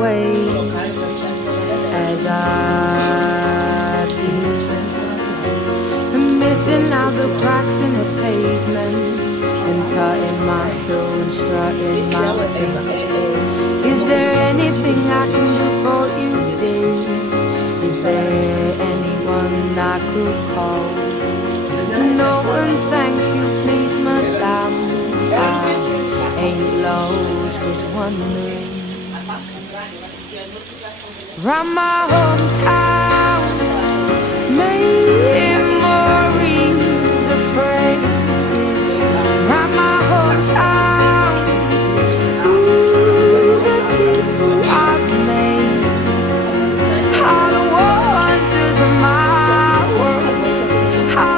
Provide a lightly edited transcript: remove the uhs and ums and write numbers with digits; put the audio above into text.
way as I did, and missing out the cracks in the pavement, and tutting my heel and strutting my feet. Is there anything I can do for you, dear? Is there anyone I could call? No one, thank you, please, madame. I ain't lost, just wondering. Round my hometown, maybe